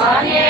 Amém.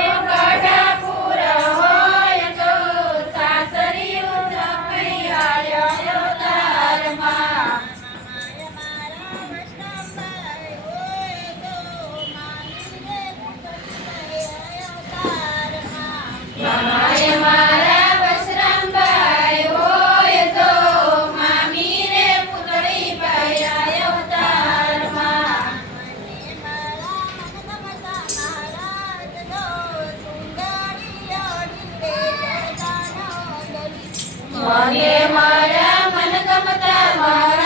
મને મારા મન ગમતા મારા